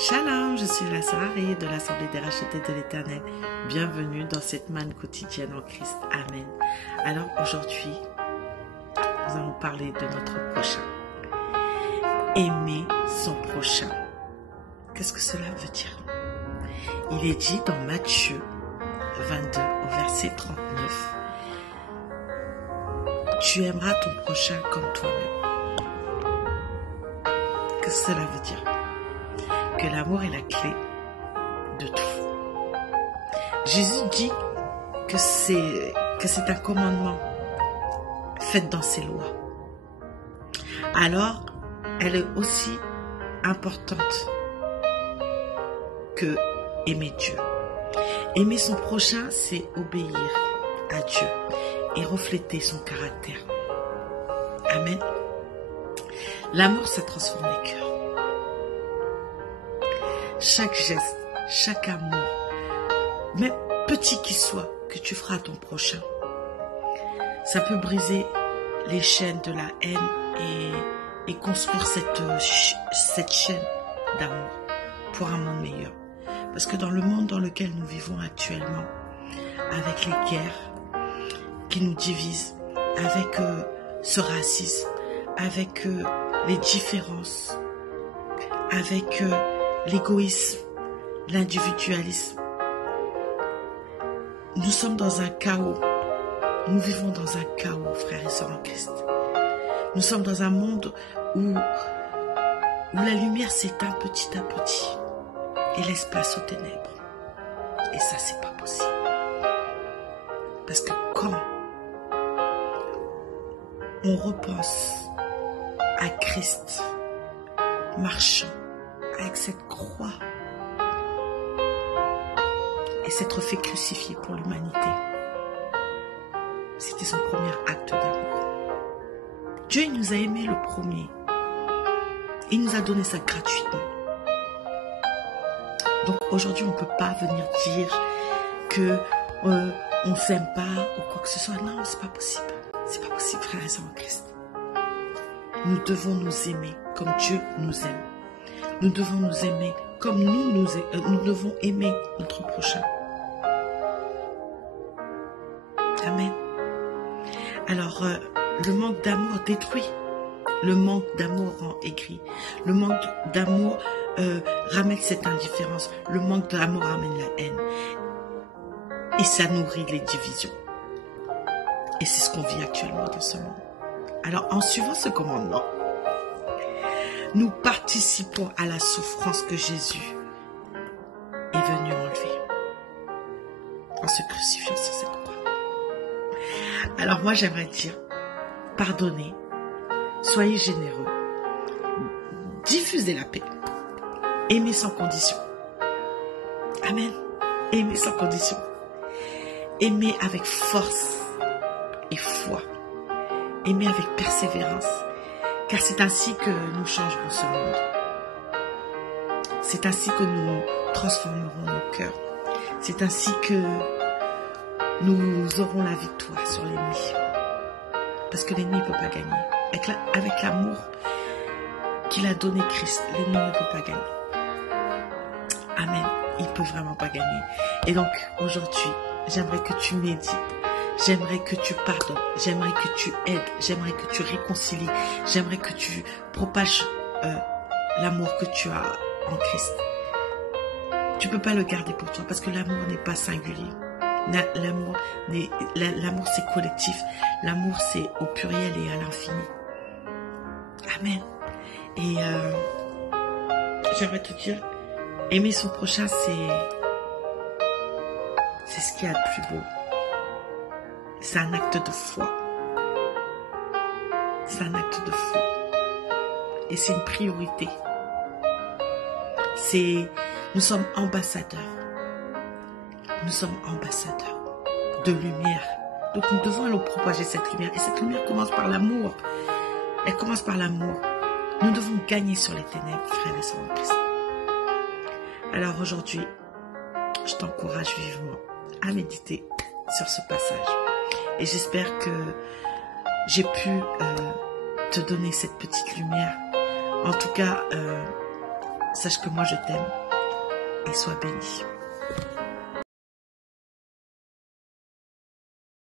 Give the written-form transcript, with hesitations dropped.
Shalom, je suis la sœur Harry de l'Assemblée des rachetés de l'Éternel. Bienvenue dans cette manne quotidienne en Christ. Amen. Alors aujourd'hui, nous allons parler de notre prochain. Aimer son prochain. Qu'est-ce que cela veut dire? Il est dit dans Matthieu 22 au verset 39. Tu aimeras ton prochain comme toi-même. Qu'est-ce que cela veut dire? Que l'amour est la clé de tout. Jésus dit que c'est un commandement fait dans ses lois. Alors, elle est aussi importante que aimer Dieu. Aimer son prochain, c'est obéir à Dieu et refléter son caractère. Amen. L'amour, ça transforme les cœurs. Chaque geste, chaque amour, même petit qu'il soit, que tu feras à ton prochain, ça peut briser les chaînes de la haine et construire cette chaîne d'amour pour un monde meilleur. Parce que dans le monde dans lequel nous vivons actuellement, avec les guerres qui nous divisent, avec ce racisme, avec les différences, avec l'égoïsme, l'individualisme. Nous sommes dans un chaos. Nous vivons dans un chaos, frères et sœurs en Christ. Nous sommes dans un monde où la lumière s'éteint petit à petit et laisse place aux ténèbres. Et ça, c'est pas possible. Parce que quand on repense à Christ marchant avec cette croix et s'être fait crucifier pour l'humanité, c'était son premier acte d'amour. Dieu, il nous a aimés le premier. Il nous a donné ça gratuitement. Donc aujourd'hui, on ne peut pas venir dire que on s'aime pas ou quoi que ce soit. Non, c'est pas possible. C'est pas possible, frères et sœurs en Christ. Nous devons nous aimer comme Dieu nous aime. Nous devons nous aimer comme nous devons aimer notre prochain. Amen. Alors, le manque d'amour détruit. Le manque d'amour rend aigri. Le manque d'amour ramène cette indifférence. Le manque d'amour ramène la haine. Et ça nourrit les divisions. Et c'est ce qu'on vit actuellement dans ce monde. Alors, en suivant ce commandement, nous participons à la souffrance que Jésus est venu enlever en se crucifiant sur cette croix. Alors moi, j'aimerais dire, pardonnez, soyez généreux, diffusez la paix, aimez sans condition. Amen. Aimez sans condition. Aimez avec force et foi. Aimez avec persévérance. Car c'est ainsi que nous changerons ce monde. C'est ainsi que nous transformerons nos cœurs. C'est ainsi que nous aurons la victoire sur l'ennemi. Parce que l'ennemi ne peut pas gagner. Avec l'amour qu'il a donné Christ, l'ennemi ne peut pas gagner. Amen. Il ne peut vraiment pas gagner. Et donc, aujourd'hui, j'aimerais que tu médites. J'aimerais que tu pardonnes, j'aimerais que tu aides, j'aimerais que tu réconcilies, j'aimerais que tu propages l'amour que tu as en Christ. Tu ne peux pas le garder pour toi parce que l'amour n'est pas singulier. L'amour c'est collectif. L'amour c'est au pluriel et à l'infini. Amen. Et j'aimerais te dire, aimer son prochain, c'est ce qu'il y a de plus beau. C'est un acte de foi. C'est un acte de foi. Et c'est une priorité. Nous sommes ambassadeurs. Nous sommes ambassadeurs de lumière. Donc nous devons aller propager cette lumière. Et cette lumière commence par l'amour. Elle commence par l'amour. Nous devons gagner sur les ténèbres, frères et sœurs en Christ. Alors aujourd'hui, je t'encourage vivement à méditer sur ce passage. Et j'espère que j'ai pu te donner cette petite lumière. En tout cas, sache que moi je t'aime et sois béni.